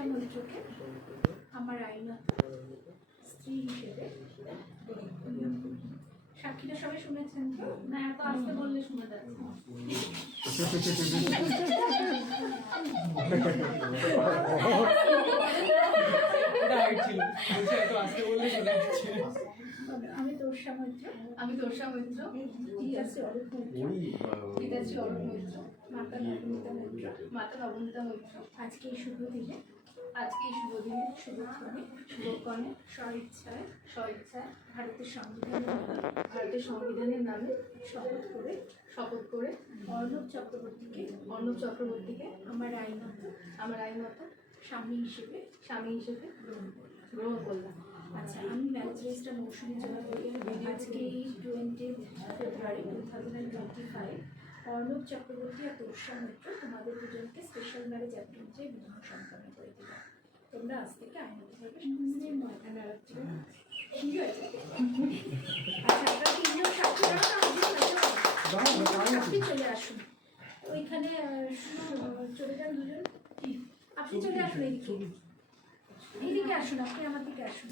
তোষা মৈত্রকে আমার আইনত স্ত্রী হিসেবে, সাক্ষীরা সবাই শুনেছেন তো? না এত আসতে বললে শুনে যাচ্ছে। আমি তোষা মৈত্র, পিতাশ্রী অরূপ মৈত্র, মাতা নবনীতা মৈত্র, আজকে এই শুভ দিনে শুভক্ষণে স্বইচ্ছায় ভারতের সংবিধানের নামে শপথ করে অর্ণব চক্রবর্তীকে আমার আইনত স্বামী হিসেবে গ্রহণ করলাম। আচ্ছা, আমি ম্যারেজ রেজিস্টার মৌসুমী জমা করি আজকে 20 ফেব্রুয়ারি 2025। অর্ণব চক্রবর্তী আর তোষা মৈত্র তোমাদের দুজনকে স্পেশাল ম্যারেজ অ্যাপ্রিঞ্চে বিবাহ সম্পন্ন করে দিল। তোমরা আজ থেকে আইনগতভাবে ঠিক আছে। আচ্ছা, আপনারা তিনজন সাক্ষী চলে আসুন ওইখানে, চলে যান দুজন। আপনি চলে আসুন, এইদিকে আসুন, আপনি আমার দিকে আসুন।